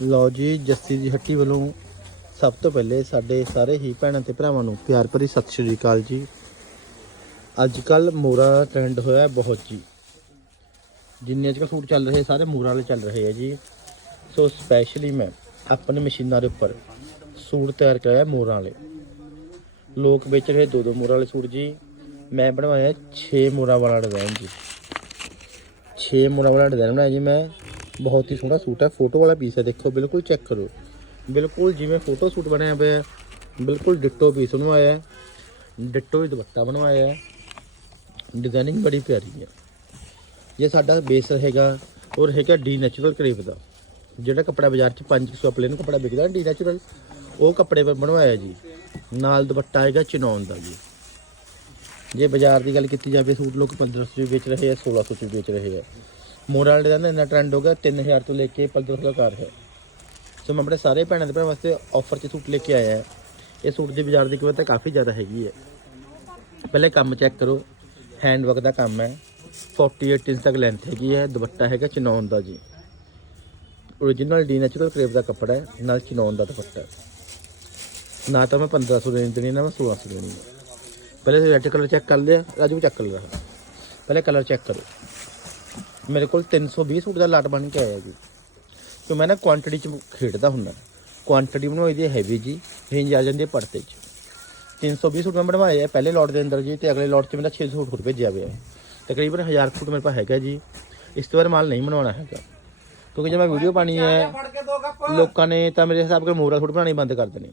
ਲਓ ਜੀ, ਜੱਸੀ ਦੀ ਹੱਟੀ ਵੱਲੋਂ ਸਭ ਤੋਂ ਪਹਿਲੇ ਸਾਡੇ ਸਾਰੇ ਹੀ ਭੈਣਾਂ ਤੇ ਭਰਾਵਾਂ ਨੂੰ ਪਿਆਰ ਭਰੀ ਸਤਿ ਸ਼੍ਰੀ ਅਕਾਲ ਜੀ। ਅੱਜ ਕੱਲ ਮੋਰਾ ਦਾ ਟ੍ਰੈਂਡ ਹੋਇਆ ਬਹੁਤ ਜੀ। ਜਿੰਨੇ ਅੱਜ ਕੱਲ੍ਹ ਸੂਟ ਚੱਲ ਰਹੇ, ਸਾਰੇ ਮੋਰਾ ਵਾਲੇ ਚੱਲ ਰਹੇ ਆ ਜੀ। ਸੋ ਸਪੈਸ਼ਲੀ ਮੈਂ ਆਪਣੇ ਮਸ਼ੀਨਾਂ ਦੇ ਉੱਪਰ ਸੂਟ ਤਿਆਰ ਕਰਾਇਆ ਮੋਰਾਂ ਵਾਲੇ। ਲੋਕ ਵੇਚ ਰਹੇ ਦੋ ਦੋ ਮੋਰਾਂ ਵਾਲੇ ਸੂਟ ਜੀ। ਮੈਂ ਬਣਵਾਇਆ 6 ਮੋਰਾਂ ਵਾਲਾ ਡਿਜ਼ਾਈਨ ਜੀ। 6 ਮੋਰਾਂ ਵਾਲਾ ਡਿਜ਼ਾਈਨ ਬਣਾਇਆ ਜੀ ਮੈਂ। ਬਹੁਤ ਹੀ ਸੋਹਣਾ ਸੂਟ ਹੈ। ਫੋਟੋ ਵਾਲਾ ਪੀਸ ਹੈ, ਦੇਖੋ, ਬਿਲਕੁਲ ਚੈੱਕ ਕਰੋ। ਬਿਲਕੁਲ ਜਿਵੇਂ ਫੋਟੋ ਸੂਟ ਬਣਿਆ ਹੋਇਆ ਬਿਲਕੁਲ ਡਿੱਟੋ ਪੀਸ ਬਣਵਾਇਆ ਹੈ ਡਿੱਟੋ ਹੀ ਦੁਪੱਟਾ ਬਣਵਾਇਆ ਹੈ। ਡਿਜ਼ਾਈਨਿੰਗ ਬੜੀ ਪਿਆਰੀ ਹੈ। ਇਹ ਸਾਡਾ ਬੇਸ ਹੈਗਾ ਔਰ ਹੈਗਾ ਡੀ ਨੈਚੁਰਲ ਕਰੇਪ ਦਾ। ਜਿਹੜਾ ਕੱਪੜਾ ਬਾਜ਼ਾਰ 'ਚ 500 ਪਲੇਨ ਕੱਪੜਾ ਵਿਕਦਾ ਡੀ ਨੈਚੁਰਲ ਉਹ ਕੱਪੜੇ ਪਰ ਬਣਵਾਇਆ ਜੀ। ਨਾਲ ਦੁਪੱਟਾ ਹੈਗਾ ਚਨੌਨ ਦਾ ਜੀ। ਜੇ ਬਾਜ਼ਾਰ ਦੀ ਗੱਲ ਕੀਤੀ ਜਾਵੇ, ਸੂਟ ਲੋਕ 1500 ਚ ਵੇਚ ਰਹੇ ਆ 1600 ਚ ਵੇਚ ਰਹੇ ਆ। ਮੋਰਲ ਦਾ ਨਾ ਇੰਨਾ ਟ੍ਰੈਂਡ ਹੋ ਗਿਆ 3000 ਤੋਂ ਲੈ ਕੇ 1500 ਤੱਕ ਆ ਰਿਹਾ ਸੋ ਮੈਂ ਆਪਣੇ ਸਾਰੇ ਭੈਣਾਂ ਦੇ ਭਰਾ ਵਾਸਤੇ ਆਫਰ 'ਚ ਸੂਟ ਲੈ ਕੇ ਆਇਆ। ਹਾਂ ਇਹ ਸੂਟ ਦੀ ਬਾਜ਼ਾਰ ਦੀ ਕੀਮਤ ਤਾਂ ਕਾਫੀ ਜ਼ਿਆਦਾ ਹੈਗੀ ਹੈ। ਪਹਿਲੇ ਕੰਮ ਚੈੱਕ ਕਰੋ ਹੈਂਡ ਵਰਕ ਦਾ ਕੰਮ ਹੈ। 48 ਇੰਚ ਤੱਕ ਲੈਂਥ ਹੈਗੀ ਹੈ, ਦੁਪੱਟਾ ਹੈਗਾ ਚਨੌਨ ਦਾ ਜੀ। origignal ਡੀ ਨੈਚੁਰਲ ਕਰੇਪ ਦਾ ਕੱਪੜਾ ਹੈ, ਨਾਲ ਚਨੌਨ ਦਾ ਦੁਪੱਟਾ। ਨਾ ਤਾਂ ਮੈਂ 1500 ਰੇਂਜ ਦੇਣੀ ਨਾ ਮੈਂ 1600 ਦੇਣੀ। ਪਹਿਲੇ ਰੈਡ ਕਲਰ ਚੈੱਕ ਕਰ ਲਿਆ ਰਾਜੂ ਚੈੱਕ ਕਰ ਲਿਆ ਪਹਿਲੇ ਕਲਰ ਚੈੱਕ ਕਰੋ ਮੇਰੇ ਕੋਲ 320 ਸੂਟ ਦਾ ਲਾਟ ਬਣ ਕੇ ਆਇਆ ਜੀ ਕਿ ਮੈਂ ਨਾ ਕੁਆਂਟੀਟੀ ਚ ਖੇਡਦਾ ਹੁੰਦਾ ਕੁਆਂਟੀਟੀ ਬਣਵਾਈ ਦੀ ਹੈਵੀ ਜੀ ਰੇਂਜ ਆ ਜਾਂਦੀ ਹੈ ਪੜਤੇ ਚ 320 ਸੂਟ ਮੈਂ ਬਣਵਾਏ ਆ ਪਹਿਲੇ ਲੋਟ ਦੇ ਅੰਦਰ ਜੀ ਤੇ ਅਗਲੇ ਲੋਟ ਚ ਮੇਰਾ 600 ਸੂਟ ਹੋਰ ਭੇਜਿਆ ਹੋਇਆ ਹੈ ਤਕਰੀਬਨ 1000 ਸੂਟ ਮੇਰੇ ਪਾਸ ਹੈਗਾ ਜੀ ਇਸ ਤੋਂ ਬਾਅਦ ਮਾਲ ਨਹੀਂ ਬਣਵਾਉਣਾ ਹੈਗਾ ਕਿਉਂਕਿ ਜੇ ਮੈਂ ਵੀਡੀਓ ਪਾਣੀ ਹੈ ਲੋਕਾਂ ਨੇ ਤਾਂ ਮੇਰੇ ਹਿਸਾਬ ਨਾਲ ਮੋਰਾ ਸੂਟ ਬਣਾਉਣੇ ਬੰਦ ਕਰ ਦੇਣੇ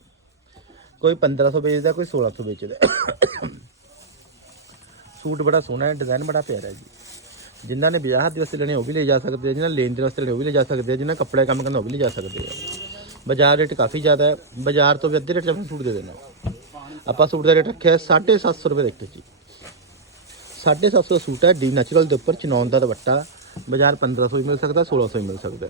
ਕੋਈ 1500 ਵੇਚਦਾ, ਕੋਈ 1600 ਵੇਚਦਾ। ਸੂਟ ਬੜਾ ਸੋਹਣਾ ਹੈ, ਡਿਜ਼ਾਈਨ ਬੜਾ ਪਿਆਰਾ ਹੈ ਜੀ। ਜਿਨ੍ਹਾਂ ਨੇ ਵਿਆਹ ਦੇ ਵਾਸਤੇ ਲੈਣੇ ਉਹ ਵੀ ਲੈ ਜਾ ਸਕਦੇ ਆ। ਜਿਨ੍ਹਾਂ ਲੈਣ ਦੇ ਵਾਸਤੇ ਲੈਣੇ ਉਹ ਵੀ ਲੈ ਜਾ ਸਕਦੇ ਆ। ਜਿਨ੍ਹਾਂ ਕੱਪੜੇ ਕੰਮ ਕਰਨਾ, ਉਹ ਵੀ ਲੈ ਜਾ ਸਕਦੇ ਆ। ਬਾਜ਼ਾਰ ਰੇਟ ਕਾਫੀ ਜ਼ਿਆਦਾ ਹੈ। ਬਾਜ਼ਾਰ ਤੋਂ ਵੀ ਅੱਧੇ ਰੇਟ 'ਚ ਆਪਾਂ ਸੂਟ ਦੇ ਦੇਣਾ ਆਪਾਂ ਸੂਟ ਦਾ ਰੇਟ ਰੱਖਿਆ 750 ਰੁਪਏ ਦੇ ਜੀ। 750 ਸੂਟ ਹੈ, ਡੀ ਨੈਚੁਰਲ ਦੇ ਉੱਪਰ ਚਨੌਨ ਦਾ ਦੁਪੱਟਾ। ਬਾਜ਼ਾਰ 1500 ਹੀ ਮਿਲ ਸਕਦਾ 1600 ਹੀ ਮਿਲ ਸਕਦਾ।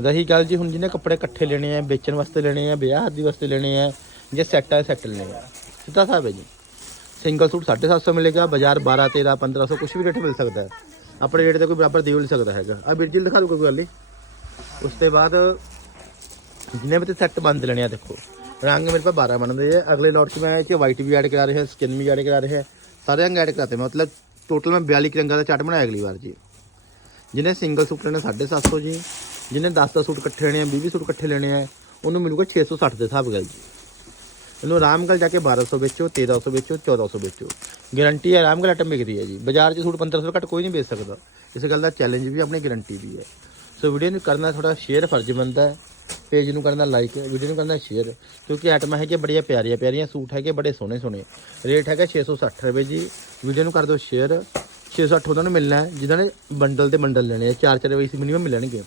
ਰਹੀ ਗੱਲ ਜੀ, ਹੁਣ ਜਿਹਨੇ ਕੱਪੜੇ ਇਕੱਠੇ ਲੈਣੇ ਆ, ਵੇਚਣ ਵਾਸਤੇ ਲੈਣੇ ਆ, ਵਿਆਹ ਆਦਿ ਵਾਸਤੇ ਲੈਣੇ ਆ ਜੇ ਸੈੱਟ ਹੈ ਸੈੱਟ ਲੈਣੇ ਆ ਸਿੱਧਾ ਹਿਸਾਬ ਹੈ ਜੀ। ਸਿੰਗਲ ਸੂਟ 750 ਮਿਲੇਗਾ, ਬਾਜ਼ਾਰ 12 13 1500 ਕੁਝ ਵੀ ਰੇਟ ਮਿਲ ਸਕਦਾ ਹੈ। ਆਪਣੇ ਰੇਟ ਤੇ ਕੋਈ ਬਰਾਬਰ ਦੇ ਵੀ ਨਹੀਂ ਸਕਦਾ ਹੈਗਾ। ਆ ਬਿਰਜਿਲ ਦਿਖਾ ਦੂ ਕੋਈ ਗੱਲ ਨਹੀਂ। ਉਸ ਤੋਂ ਬਾਅਦ ਜਿਹਨੇ ਵੀ ਤੇ ਸੈੱਟ ਬੰਦ ਲੈਣੇ ਆ, ਦੇਖੋ। ਰੰਗ ਮੇਰੇ ਪਾਸ 12 ਬਣਦੇ ਆ। ਅਗਲੇ ਲੋਟ 'ਚ ਮੈਂ ਇਹ 'ਚ ਵਾਈਟ ਵੀ ਐਡ ਕਰਾ ਰਿਹਾ ਸਕਿਨ ਵੀ ਐਡ ਕਰਾ ਰਿਹਾ। ਸਾਰੇ ਰੰਗ ਐਡ ਕਰਾਤੇ। ਮਤਲਬ ਟੋਟਲ ਮੈਂ 42 ਰੰਗਾਂ ਦਾ ਚਾਰਟ ਬਣਾਇਆ ਅਗਲੀ ਵਾਰ ਜੀ। ਜਿਹਨੇ ਸਿੰਗਲ ਸੂਟ ਲੈਣਾ 750 ਜੀ। ਜਿਹਨੇ 10 10 ਸੂਟ ਇਕੱਠੇ ਲੈਣੇ ਆ 20 20 ਸੂਟ ਇਕੱਠੇ ਲੈਣੇ ਆ, ਉਹਨੂੰ ਮਿਲੂਗਾ 660 ਦੇ ਹਿਸਾਬ ਨਾਲ ਜੀ। ਇਹਨੂੰ ਆਰਾਮ ਨਾਲ ਜਾ ਕੇ 1200 ਵੇਚੋ 1300 ਵੇਚੋ 1400 ਵੇਚੋ। ਗਾਰੰਟੀ ਹੈ ਆਰਾਮ ਨਾਲ ਆਟਮ ਵਿਕਦੀ ਹੈ ਜੀ। ਬਾਜ਼ਾਰ 'ਚ ਸੂਟ 1500 ਤੋਂ ਘੱਟ ਕੋਈ ਨਹੀਂ ਵੇਚ ਸਕਦਾ। ਇਸ ਗੱਲ ਦਾ ਚੈਲੰਜ ਵੀ ਆਪਣੀ ਗਾਰੰਟੀ ਵੀ ਹੈ। ਸੋ ਵੀਡੀਓ ਨੂੰ ਕਰਨਾ ਥੋੜਾ ਸ਼ੇਅਰ ਫਰਜ਼ ਬਣਦਾ ਹੈ। ਪੇਜ ਨੂੰ ਕਰਨਾ ਲਾਈਕ ਵੀਡੀਓ ਨੂੰ ਕਰਨਾ ਸ਼ੇਅਰ ਕਿਉਂਕਿ ਆਈਟਮਾਂ ਹੈਗੀਆਂ ਬੜੀਆਂ ਪਿਆਰੀਆਂ ਪਿਆਰੀਆਂ ਸੂਟ ਹੈਗੇ, ਬੜੇ ਸੋਹਣੇ ਸੋਹਣੇ। ਰੇਟ ਹੈਗਾ 660 ਰੁਪਏ ਜੀ। ਵੀਡੀਓ ਨੂੰ ਕਰ ਦਿਓ ਸ਼ੇਅਰ 660 ਉਹਨਾਂ ਨੂੰ ਮਿਲਣਾ ਹੈ, ਜਿਨ੍ਹਾਂ ਨੇ ਬੰਡਲ ਦੇ ਬੰਡਲ ਲੈਣੇ ਆ। ਚਾਰ ਚਾਰ ਵੈਸੇ ਮਿਨੀਮਮ ਮਿਲਣਗੇ।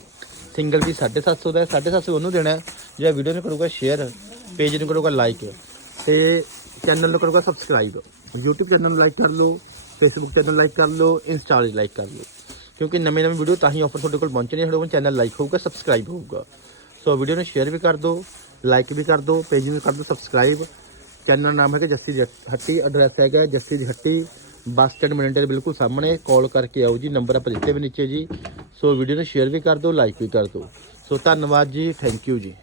ਸਿੰਗਲ ਵੀ 750 ਦਾ ਹੈ 750 ਉਹਨੂੰ ਦੇਣਾ ਜਿਹੜਾ ਵੀਡੀਓ ਨੂੰ ਕਰੂਗਾ ਸ਼ੇਅਰ ਪੇਜ ਨੂੰ ਕਰੂਗਾ ਲਾਈਕ ਤੇ ਚੈਨਲ ਨੂੰ ਕਰੂਗਾ ਸਬਸਕ੍ਰਾਈਬ YouTube ਚੈਨਲ ਨੂੰ ਲਾਈਕ ਕਰ ਲਓ, Facebook ਚੈਨਲ ਲਾਈਕ ਕਰ ਲਓ, Insta ਲਾਈਕ ਕਰ ਲਓ। ਕਿਉਂਕਿ ਨਵੇਂ ਨਵੇਂ ਵੀਡੀਓ ਤਾਂ ਹੀ ਆਫਰ ਤੁਹਾਡੇ ਕੋਲ ਪਹੁੰਚਣੇ ਤੁਹਾਡੇ ਕੋਲ ਚੈਨਲ ਲਾਈਕ ਹੋਊਗਾ ਸਬਸਕ੍ਰਾਈਬ ਹੋਊਗਾ। ਸੋ ਵੀਡੀਓ ਨੂੰ ਸ਼ੇਅਰ ਵੀ ਕਰ ਦਿਓ ਲਾਈਕ ਵੀ ਕਰ ਦਿਓ ਪੇਜ ਨੂੰ ਕਰ ਦਿਓ ਸਬਸਕ੍ਰਾਈਬ ਚੈਨਲ ਦਾ ਨਾਮ ਹੈਗਾ ਜੱਸੀ ਦੀ ਹੱਟੀ ਐਡਰੈਸ ਹੈਗਾ ਜੱਸੀ ਦੀ ਹੱਟੀ। ਬੱਸ ਸਟੈਂਡ ਮਿੰਟੇ ਦੇ ਬਿਲਕੁਲ ਸਾਹਮਣੇ ਕਾਲ ਕਰਕੇ ਆਓ ਜੀ ਨੰਬਰ ਆਪਾਂ ਦਿੱਤੇ ਵੀ ਨੀਚੇ ਜੀ। ਸੋ ਵੀਡੀਓ ਨੂੰ ਸ਼ੇਅਰ ਵੀ ਕਰ ਦਿਓ ਲਾਈਕ ਵੀ ਕਰ ਦਿਓ। ਸੋ ਧੰਨਵਾਦ ਜੀ ਥੈਂਕ ਯੂ ਜੀ।